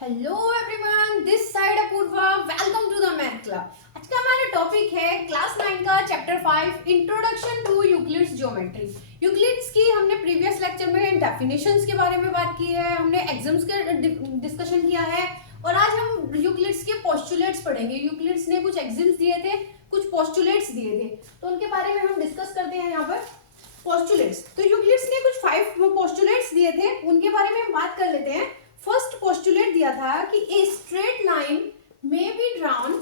Hello everyone, this side Apurva. Welcome to the math club. आज का हमारा टॉपिक है क्लास 9 का chapter 5 introduction to Euclid's geometry. Euclid's की हमने प्रीवियस लेक्चर में डेफिनेशंस के बारे में बात की है, हमने एग्जाम्स के डिस्कशन किया है और आज हम यूक्लिड्स के पोस्टुलेट्स पढ़ेंगे। यूक्लिड्स ने कुछ एग्जाम्स दिए थे, कुछ पोस्टुलेट्स दिए थे, तो उनके बारे में हम डिस्कस करते हैं यहाँ पर। पोस्टुलेट्स, तो यूक्लिड्स ने कुछ 5 पोस्टुलेट्स दिए थे, उनके बारे में हम बात कर लेते हैं। फर्स्ट पोस्टुलेट दिया था कि ए straight line may be drawn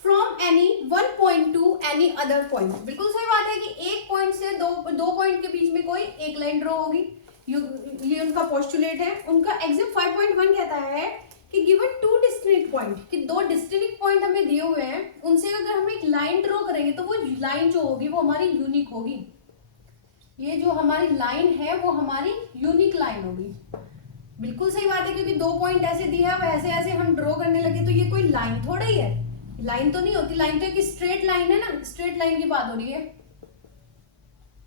from any one point two any other point. बिल्कुल सही बात है कि एक पॉइंट से दो पॉइंट के बीच में कोई एक लाइन ड्रॉ होगी। ये उनका पोस्टुलेट है। उनका एग्जाम 5.1 कहता है कि गिवन टू डिस्टिंक्ट पॉइंट, कि दो डिस्टिंक्ट पॉइंट हमें दिए हुए हैं, उनसे अगर हम एक लाइन ड्रॉ करेंगे तो वो लाइन जो होगी वो हमारी यूनिक होगी। ये जो हमारी लाइन है वो हमारी यूनिक लाइन होगी। बिल्कुल सही बात है, क्योंकि दो पॉइंट ऐसे दिया है, वैसे ऐसे हम ड्रॉ करने लगे तो ये कोई लाइन थोड़ा ही है, लाइन तो नहीं होती। लाइन तो एक स्ट्रेट लाइन है ना, स्ट्रेट लाइन की बात हो रही है।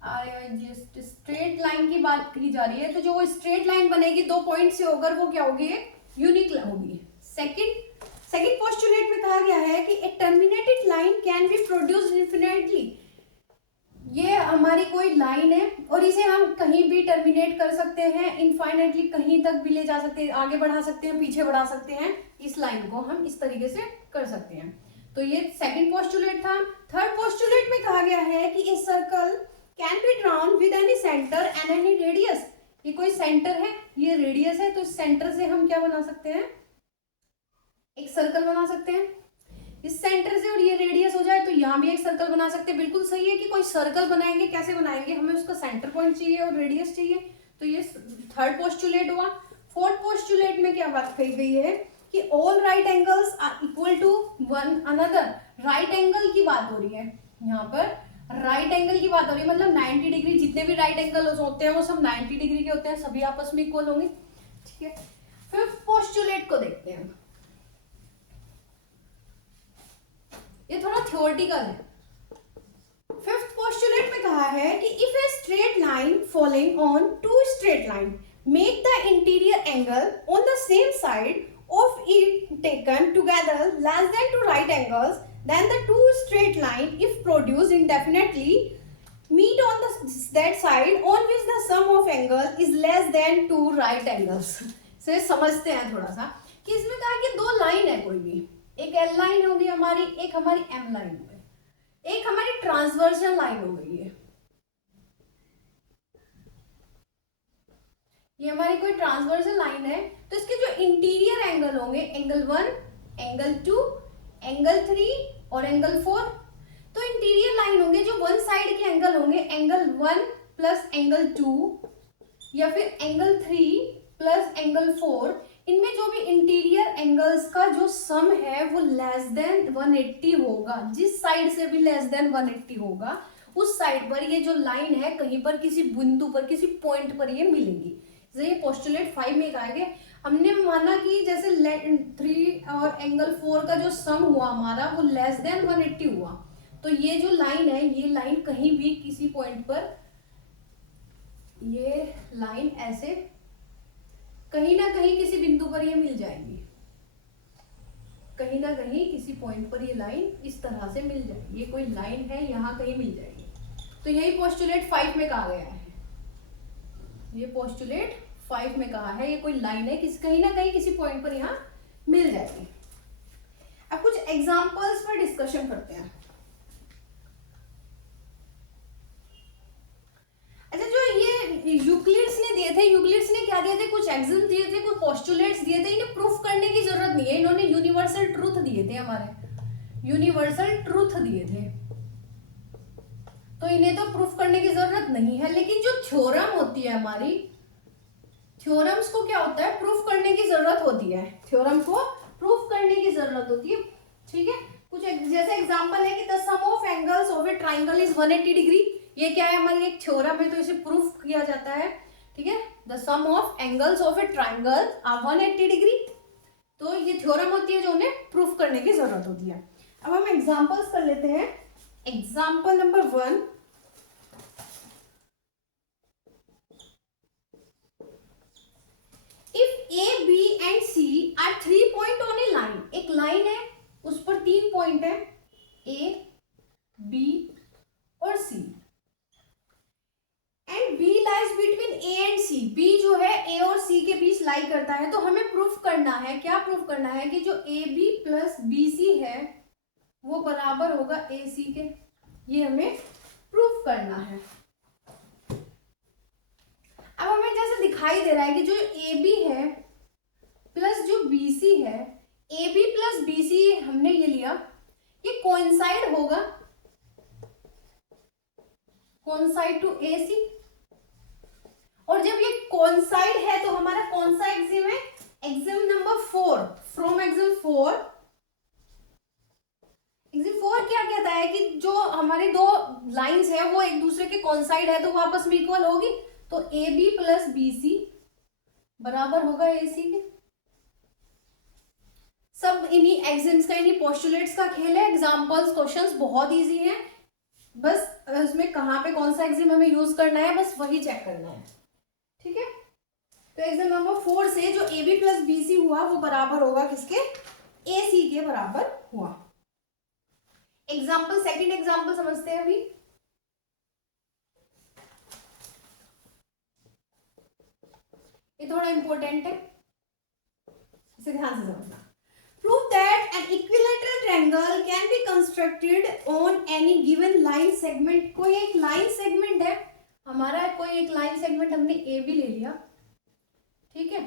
अरे स्ट्रेट लाइन की बात की जा रही है, तो जो वो स्ट्रेट लाइन बनेगी दो पॉइंट से होकर वो क्या होगी, यूनिक होगी। सेकंड पोस्टुलेट में कहा गया है कि a terminated line can be produced infinitely. ये हमारी कोई लाइन है और इसे हम कहीं भी टर्मिनेट कर सकते हैं, इनफाइनाइटली कहीं तक भी ले जा सकते हैं, आगे बढ़ा सकते हैं, पीछे बढ़ा सकते हैं। इस लाइन को हम इस तरीके से कर सकते हैं। तो ये सेकंड पोस्टुलेट था। थर्ड पोस्टुलेट में कहा गया है कि a circle can be drawn with any centre and any radius. ये कोई सेंटर है, ये रेडियस है, तो इस सेंटर से हम क्या बना सकते हैं, एक सर्कल बना सकते हैं। इस सेंटर से और ये रेडियस हो जाए तो यहाँ भी एक सर्कल बना सकते हैं। बिल्कुल सही है कि कोई सर्कल बनाएंगे, कैसे बनाएंगे, हमें उसका सेंटर पॉइंट चाहिए और रेडियस चाहिए। तो ये थर्ड पोस्टुलेट हुआ। फोर्थ पोस्टुलेट में क्या बात कही गई है कि all right angles are equal to one another. Right angle की बात हो रही है यहाँ पर, राइट एंगल की बात हो रही है, मतलब 90 डिग्री। जितने भी राइट एंगल होते हैं वो सब 90 डिग्री के होते हैं, सभी आपस में इक्वल होंगे। ठीक है, फिफ्थ पोस्टुलेट को देखते हैं। ये थोड़ा थ्योरेटिकल है। फिफ्थ पोस्टुलेट में कहा है कि if a straight line following on two straight line make the interior angle on the same side of it taken together less than two right angles, then the two straight line if produced indefinitely meet on that side on which the sum of angle is less than two right angles। से समझते हैं थोड़ा सा कि इसमें कहा कि दो लाइन है कोई भी, एक एल लाइन होगी हमारी, एक हमारी एम लाइन होगी, एक हमारी ट्रांसवर्सल लाइन हो गई है। ये हमारी कोई ट्रांसवर्सल लाइन है, तो इसके जो इंटीरियर एंगल होंगे, एंगल 1, एंगल 2, एंगल 3 और एंगल 4, तो इंटीरियर लाइन होंगे जो वन साइड के एंगल होंगे, एंगल 1 प्लस एंगल 2 या फिर एंगल 3 प्लस एंगल 4। इनमें जो भी इंटीरियर एंगल्स का जो सम है वो लेस देन 180 होगा। जिस साइड से भी लेस देन 180 होगा उस साइड पर ये जो लाइन है कहीं पर किसी बिंदु पर, किसी पॉइंट पर ये मिलेगी। ये पोस्टुलेट 5 में कहा गया। हमने माना कि जैसे 3 और एंगल 4 का जो सम हुआ हमारा वो लेस देन 180 हुआ, तो ये जो लाइन है, ये लाइन कहीं भी किसी पॉइंट पर, ये लाइन ऐसे कहीं ना कहीं किसी बिंदु पर ये मिल जाएगी, कहीं ना कहीं किसी पॉइंट पर ये लाइन इस तरह से मिल जाएगी। ये कोई लाइन है, यहाँ कहीं मिल जाएगी। तो यही पोस्टुलेट 5 में कहा गया है। ये पोस्टुलेट 5 में कहा है ये कोई लाइन है, कहीं ना कहीं किसी पॉइंट पर यहाँ मिल जाएगी। अब कुछ एग्जांपल्स पर डिस्कशन करते हैं। अच्छा, जो ये यूक्लिड्स ने दिए थे, यूक्लिड्स ने क्या दिए थे, कुछ एग्जाम्स दिए थे, कुछ पोस्टुलेट्स दिए थे। इन्हें प्रूफ करने की जरूरत नहीं है, इन्होंने यूनिवर्सल ट्रूथ दिए थे, हमारे यूनिवर्सल ट्रूथ दिए थे, तो इन्हें तो प्रूफ करने की जरूरत नहीं है। लेकिन जो थ्योरम होती है हमारी, थ्योरम्स को क्या होता है, प्रूफ करने की जरूरत होती है, थ्योरम को प्रूफ करने की जरूरत होती है। ठीक है, कुछ जैसे एग्जांपल है कि the sum of angles of a triangle is 180 degree. ये क्या है, हमारी एक थ्योरम है, तो इसे प्रूफ किया जाता है। ठीक है, the sum of angles of a triangle are 180 degree. तो ये थ्योरम होती है जो उन्हें प्रूफ करने की जरूरत होती है। अब हम एग्जांपल्स कर लेते हैं। Example number 1, if A, B and C करता है, तो हमें प्रूफ करना है, क्या प्रूफ करना है कि जो A B plus B C है वो बराबर होगा ए सी के। ये हमें प्रूफ करना है। अब हमें जैसे दिखाई दे रहा है कि जो ए बी है प्लस जो बी सी है, A B plus B C हमने ये लिया, ये कोइंसाइड होगा, कोइंसाइड टू ए सी। और जब ये कोइंसाइड है तो हमारा कौन सा एक्सिम है? Exim number 4। From Exim 4, Exim 4 क्या कहता है कि जो हमारी दो लाइंस है वो एक दूसरे के कोइंसाइड है तो वो आपस में इक्वल होगी, तो A B plus B C बराबर होगा ए सी के। सब इन्हीं एक्सिम्स का, इन्हीं पोस्टुलेट्स का खेल है। एग्जांपल्स क्वेश्चंस बहुत इजी हैं, बस उसमें कहाँ पे कौन सा एक्सिम हमें यूज करना है बस वही चेक करना है, ठीक है। तो एग्जाम नंबर 4 से जो A B plus B C हुआ वो बराबर होगा किसके? ए सी के बराबर हुआ। एग्जाम्पल, सेकंड एग्जाम्पल समझते हैं अभी। ये थोड़ा इंपॉर्टेंट है, इसे ध्यान से समझना। Prove that an equilateral triangle can be constructed on any given line segment। कोई एक लाइन सेगमेंट है हमारा, कोई एक लाइन सेगमेंट हमने ए बी ले लिया, ठीक है,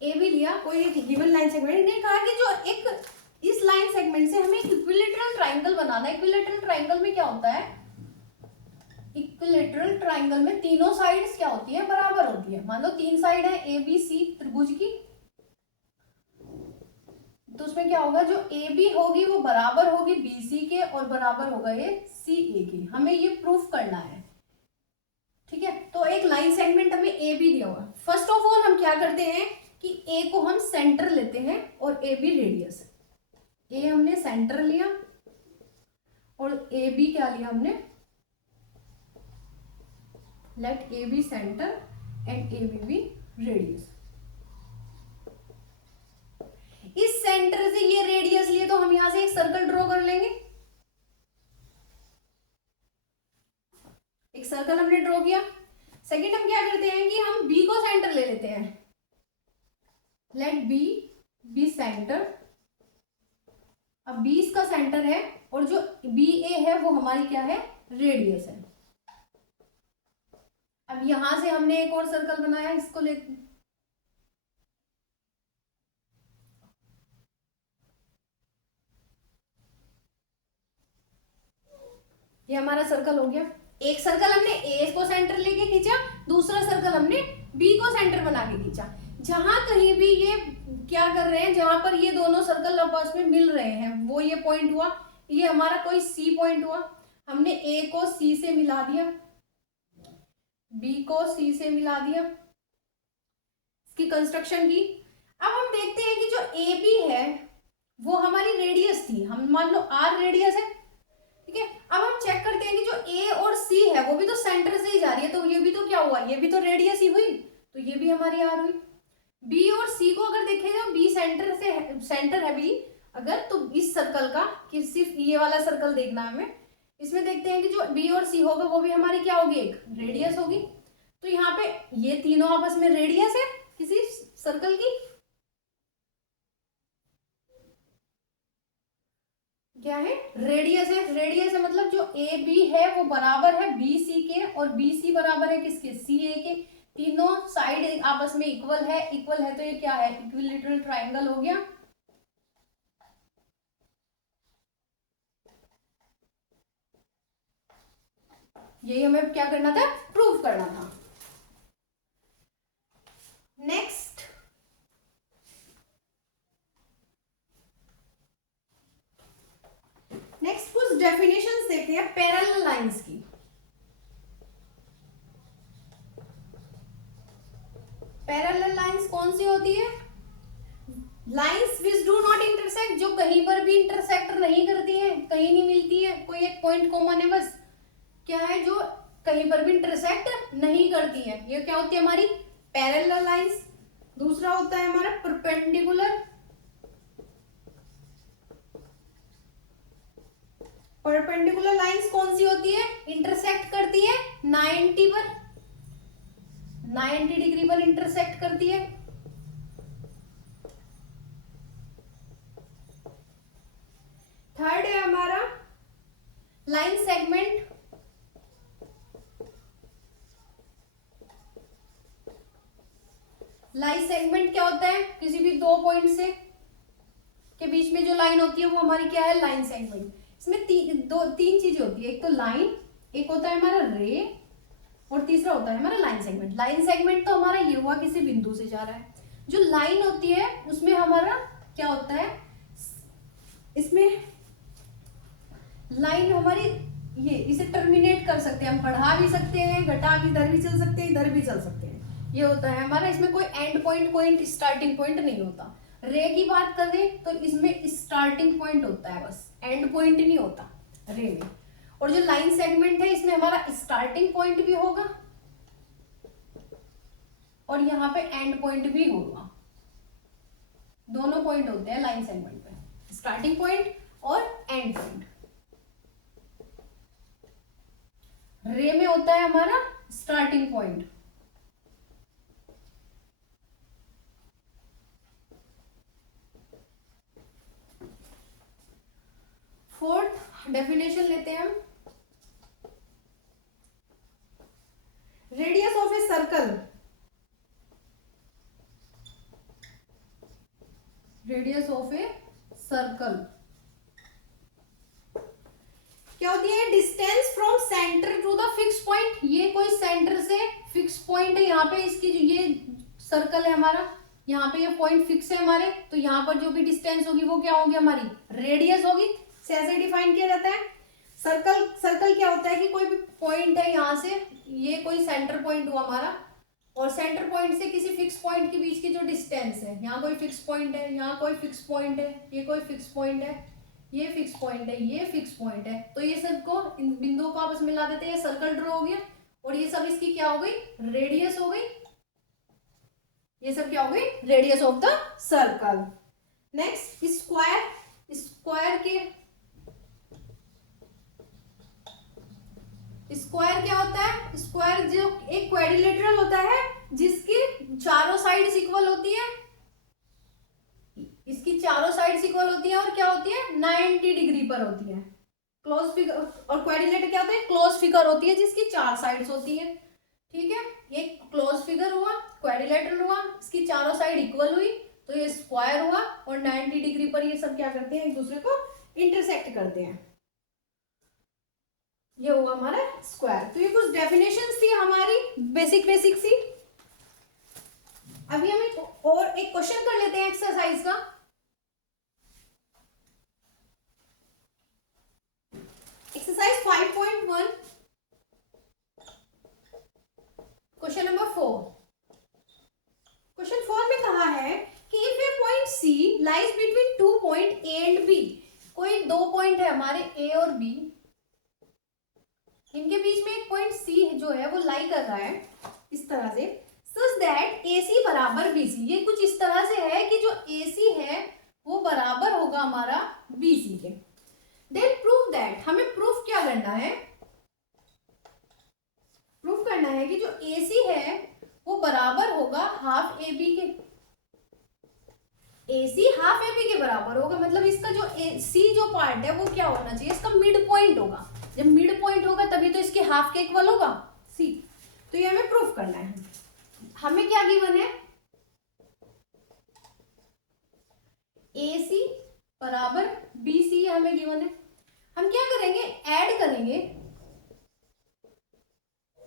ए बी लिया, कोई एक गिवन लाइन सेगमेंट ने कहा कि जो एक इस लाइन सेगमेंट से हमें एक इक्विलेटरल ट्राइंगल बनाना है। इक्विलेटरल ट्राइंगल में क्या होता है? इक्विलेटरल ट्राइंगल में तीनों साइड्स क्या होती है? बराबर होती है। मान लो 3 साइड है ए बी सी त्रिभुज की, तो उसमें क्या होगा? जो ए बी होगी वो बराबर होगी बी सी के और बराबर होगा ये सी ए की। हमें ये प्रूफ करना है, ठीक है। तो एक लाइन सेगमेंट हमें ए बी दिया हुआ। फर्स्ट ऑफ ऑल हम क्या करते हैं कि ए को हम सेंटर लेते हैं और ए बी रेडियस। ए हमने सेंटर लिया और ए बी क्या लिया हमने? Let A B centre and A B radius. इस सेंटर से ये रेडियस लिए तो हम यहां से एक सर्कल ड्रॉ कर लेंगे। एक सर्कल हमने ड्रॉ किया। सेकंड हम क्या करते हैं कि हम बी को सेंटर ले लेते हैं। Let B B centre. अब बी इसका सेंटर है और जो बी ए है वो हमारी क्या है? रेडियस है। अब यहां से हमने एक और सर्कल बनाया, इसको लेते, ये हमारा सर्कल हो गया। एक सर्कल हमने ए को सेंटर लेके खींचा, दूसरा सर्कल हमने बी को सेंटर बना के खींचा। जहां कहीं भी ये क्या कर रहे हैं, जहां पर ये दोनों सर्कल आपस में मिल रहे हैं वो ये पॉइंट हुआ, ये हमारा कोई सी पॉइंट हुआ। हमने ए को सी से मिला दिया, बी को सी से मिला दिया, इसकी कंस्ट्रक्शन की। अब हम देखते हैं कि जो ए बी है वो हमारी रेडियस थी, हम मान लो आर रेडियस है, ठीक है। अब हम चेक करते हैं कि जो ए और सी है वो भी तो सेंटर से ही जा रही है, तो ये भी तो क्या हुआ? ये भी तो रेडियस ही हुई, तो ये भी हमारी आर हुई। बी और सी को अगर देखेगा, बी सेंटर से, सेंटर है बी अगर, तो इस सर्कल का, कि सिर्फ ये वाला सर्कल देखना है हमें, इसमें देखते हैं कि जो बी और सी होगा वो भी हमारी क्या होगी? एक रेडियस होगी। तो यहाँ पे ये तीनों आपस में रेडियस है किसी सर्कल की। क्या है? रेडियस है। रेडियस है मतलब जो ए बी है वो बराबर है बी सी के और बी सी बराबर है किसके? सी ए के। तीनों साइड आपस में इक्वल है, इक्वल है तो ये क्या है? इक्विलेटरल ट्राइंगल हो गया। यही हमें क्या करना था? प्रूव करना था। नेक्स्ट, कुछ डेफिनेशंस देखते हैं पैरेलल लाइंस की। पैरेलल लाइंस कौन सी होती है? Lines which do not intersect, जो कहीं पर भी इंटरसेक्ट नहीं करती है, कहीं नहीं मिलती है, कोई एक पॉइंट कॉमन है बस। क्या है? जो कहीं पर भी इंटरसेक्ट नहीं करती है, ये क्या होती है? हमारी पैरेलल लाइंस। दूसरा होता है हमारा परपेंडिकुलर। परपेंडिकुलर लाइंस कौन सी होती है? इंटरसेक्ट करती है 90 पर, 90 डिग्री पर इंटरसेक्ट करती है। किसी भी दो पॉइंट से के बीच में जो लाइन होती है वो हमारी क्या है, लाइन सेगमेंट। इसमें तीन चीजें होती है, एक तो लाइन, एक होता है हमारा रे, और तीसरा होता है हमारा लाइन सेगमेंट। लाइन सेगमेंट तो हमारा ये हुआ किसी बिंदु से जा रहा है। जो लाइन होती है उसमें हमारा क्या होता है, इसमें लाइन हमारी ये इसे टर्मिनेट कर सकते हैं हम, बढ़ा भी सकते हैं, घटा के इधर भी चल सकते हैं, इधर भी चल सकते हैं। ये होता है हमारा, इसमें कोई एंड पॉइंट कोई स्टार्टिंग पॉइंट नहीं होता। रे की बात करें तो इसमें स्टार्टिंग पॉइंट होता है, बस एंड पॉइंट नहीं होता रे में। और जो लाइन सेगमेंट है इसमें हमारा स्टार्टिंग पॉइंट भी होगा और यहाँ पे एंड पॉइंट भी होगा। दोनों पॉइंट होते हैं लाइन सेगमेंट पे, स्टार्टिंग पॉइंट और एंड पॉइंट। रे में होता है हमारा स्टार्टिंग पॉइंट। फोर्थ डेफिनेशन लेते हैं हम, radius of a circle. Radius of a circle क्या होती है, distance from centre to the fix point. ये कोई सेंटर से फिक्स पॉइंट है, यहाँ पे इसकी जो ये सर्कल है हमारा, यहाँ पे ये पॉइंट फिक्स है हमारे, तो यहाँ पर जो भी डिस्टेंस होगी वो क्या होगी, हमारी रेडियस होगी। से ऐसे डिफाइन किया जाता है सर्कल। सर्कल क्या होता है कि कोई भी पॉइंट है, यहाँ से ये कोई सेंटर पॉइंट हुआ हमारा, और सेंटर पॉइंट से किसी फिक्स पॉइंट के बीच की जो डिस्टेंस है, यहाँ कोई फिक्स पॉइंट है, यहाँ कोई फिक्स पॉइंट है, ये कोई फिक्स पॉइंट है, ये फिक्स पॉइंट है, ये फिक्स पॉइंट है, तो ये सबको इन बिंदुओं को आपस में मिला देते हैं, ये सर्कल ड्रॉ हो गया, और ये सब इसकी क्या हो गई, रेडियस हो गई। ये सब क्या हो गई, radius of the circle. Next square. Square क्या होता है, स्क्वायर जो एक क्वाड्रिलेटरल होता है जिसकी चारों साइड्स इक्वल होती है, इसकी चारों साइड्स इक्वल होती है और क्या होती है, 90 डिग्री पर होती है। क्लोज फिगर, और क्वाड्रिलेटर क्या होता है, क्लोज फिगर होती है जिसकी चार साइड्स होती है। ठीक है, ये क्लोज फिगर हुआ, क्वाड्रिलेटर हुआ, इसकी चारों साइड इक्वल हुई तो ये स्क्वायर हुआ, और 90 डिग्री पर ये सब क्या करते हैं, एक दूसरे को इंटरसेक्ट करते हैं। ये हुआ हमारा स्क्वायर। तो ये कुछ डेफिनेशंस थी हमारी बेसिक सी। अभी हम एक क्वेश्चन कर लेते हैं एक्सरसाइज का। Exercise 5.1 question number 4। क्वेश्चन 4 में कहा है कि if a point C lies between 2 point A and B, कोई दो पॉइंट है हमारे ए और बी, इनके बीच में एक पॉइंट सी जो है वो लाई कर रहा है इस तरह से, सच दैट AC बराबर BC। ये कुछ इस तरह से है कि जो AC है वो बराबर होगा हमारा BC के। देन प्रूव दैट, हमें प्रूफ क्या करना है, प्रूफ करना है कि जो AC है वो बराबर होगा हाफ AB के। AC हाफ AB के बराबर होगा, मतलब इसका जो C जो पार्ट है वो क्या होना चाहिए, इसका मिड पॉइंट होगा। जब मिड पॉइंट होगा तभी तो इसके हाफ के इक्वल होगा C। तो ये हमें प्रूफ करना है। हमें क्या गिवन है, AC बराबर BC हमें गिवन है। हम क्या करेंगे, ऐड करेंगे,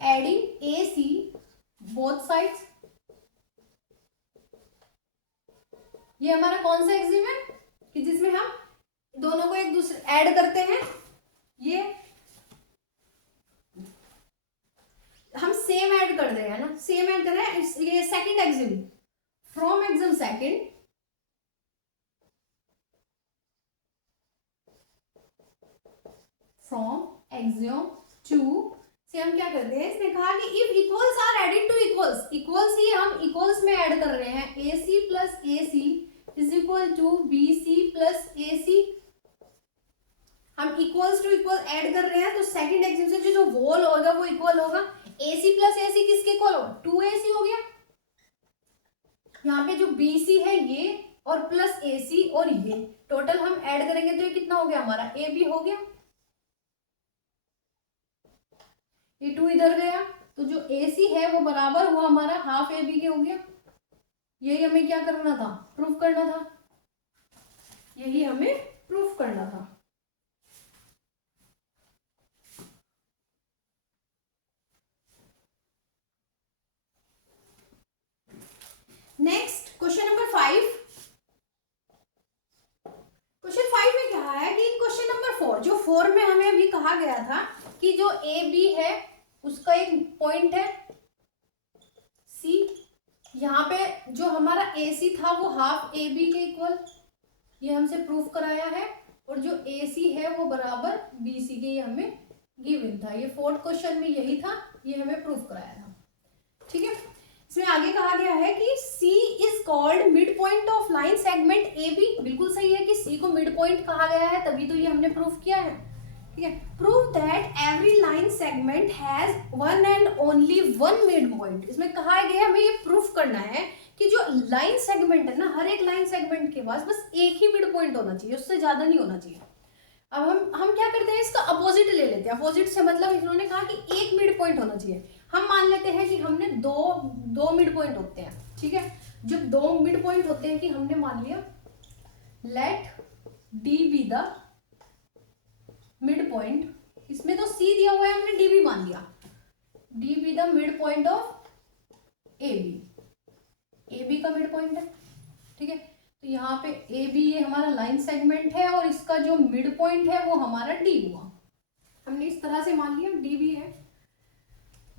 एडिंग AC बोथ साइड्स। ये हमारा कौन सा एक्सिम है कि जिसमें हम दोनों को एक दूसरे ऐड करते हैं। ये हम सेम ऐड कर रहे हैं ना, सेम ऐड कर रहे हैं। ये second axiom, from axiom second from axiom 2 से हम क्या करते हैं, इसने कहा कि if equals are added to equals, equals ही हम इक्वल्स में ऐड कर रहे हैं, AC plus AC is equal to BC plus AC। हम इक्वल्स टू इक्वल ऐड कर रहे हैं तो सेकंड एक्सिम से जो वॉल होगा वो इक्वल होगा। AC प्लस AC किसके इक्वल होगा, 2AC हो गया। यहाँ पे जो BC है ये और प्लस AC और ये टोटल हम ऐड करेंगे तो ये कितना हो गया हमारा, AB हो गया। ये 2 इधर गया तो जो AC है वो बराबर हुआ हमारा हाफ AB के हो गया। यही हमें क्या करना था, प्रूफ करना था, यही हमें प्रूफ करना था। Next question number 5। क्वेश्चन 5 में क्या है कि क्वेश्चन नंबर 4, जो 4 में हमें अभी कहा गया था कि जो ए बी है उसका एक पॉइंट है सी, यहाँ पे जो हमारा ए सी था वो हाफ ए बी के इक्वल, ये हमसे प्रूफ कराया है, और जो ए सी है वो बराबर बी सी के, ये हमें गिवन था। ये 4th क्वेश्चन में यही था, ये हमें प्रूफ कराया था। ठीक है, इसमें आगे कहा गया है कि C is called mid point of line segment A B. बिल्कुल सही है कि C को मिड पॉइंट कहा गया है, तभी तो ये हमने प्रूफ किया है। ठीक है, prove that every line segment has one and only one mid point. इसमें कहा गया हमें ये प्रूफ करना है कि जो लाइन सेगमेंट है ना, हर एक लाइन सेगमेंट के पास बस एक ही मिड पॉइंट होना चाहिए, उससे ज्यादा नहीं होना चाहिए। अब हम क्या करते हैं, इसका अपोजिट ले लेते हैं। अपोजिट से मतलब इन्होंने कहा कि एक मिड पॉइंट होना चाहिए, हम मान लेते हैं कि हमने दो मिड पॉइंट होते हैं। ठीक है, जब दो मिड पॉइंट होते हैं कि हमने मान लिया let D be the mid point, इसमें तो सी दिया हुआ है, हमने डी बी मान लिया, D be the mid point of A B, A B का मिड पॉइंट है। ठीक है, तो यहाँ पे ए बी ये हमारा लाइन सेगमेंट है और इसका जो मिड पॉइंट है वो हमारा डी हुआ, हमने इस तरह से मान लिया डी बी है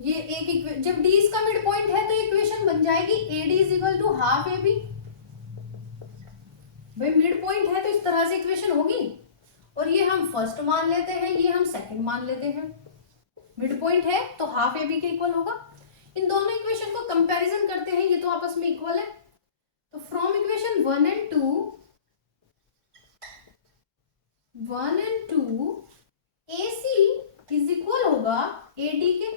ये एक, जब डी इसका मिड पॉइंट है तो इक्वेशन बन जाएगी A D is equal to half A B. भाई मिड पॉइंट है तो इस तरह से इक्वेशन होगी, और ये हम फर्स्ट मान लेते हैं, ये हम सेकंड मान लेते हैं। मिड पॉइंट है तो हाफ ए बी के इक्वल होगा। इन दोनों इक्वेशन को कंपैरिजन करते हैं, ये तो आपस में इक्वल है, तो from equation 1 and 2 AC is equal होगा AD के,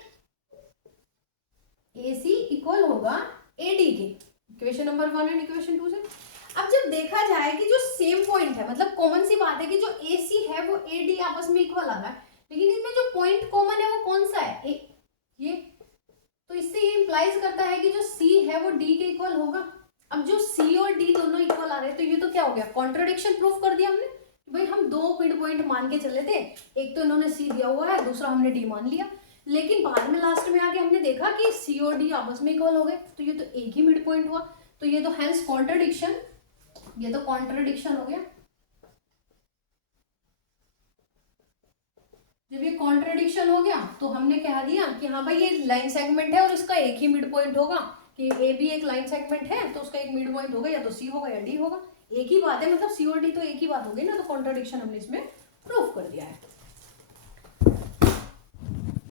AC इक्वल होगा AD के, इक्वेशन नंबर 1 एंड इक्वेशन 2 से। अब जब देखा जाए कि जो सेम पॉइंट है, मतलब कॉमन सी बात है कि जो AC है वो AD आपस में इक्वल आ रहा है, लेकिन इनमें जो पॉइंट कॉमन है वो कौन सा है, ये, तो इससे ये इंप्लाइज करता है कि जो C है वो D के इक्वल होगा। अब जो C और D दोनों इक्वल आ रहे हैं तो ये तो क्या हो गया, कॉन्ट्रडिक्शन प्रूफ कर दिया हमने। भाई हम दो मिड पॉइंट मान के चले थे, एक तो इन्होंने C दिया हुआ है, दूसरा हमने D मान लिया, लेकिन बाद में लास्ट में आके हमने देखा कि C और D आपस में इक्वल हो गए, तो ये तो एक ही मिड पॉइंट हुआ, तो ये तो हेंस कॉन्ट्रडिक्शन, ये तो कॉन्ट्रडिक्शन हो गया। जब ये कॉन्ट्रडिक्शन हो गया तो हमने कह दिया कि हाँ भाई ये लाइन सेगमेंट है और इसका एक ही मिड पॉइंट होगा, कि ए बी एक लाइन सेगमेंट है तो उसका एक मिड पॉइंट होगा, या तो सी होगा या डी होगा, एक ही बात है, मतलब सी और डी तो एक ही बात होगी ना, तो कॉन्ट्रडिक्शन हमने इसमें प्रूफ कर दिया है।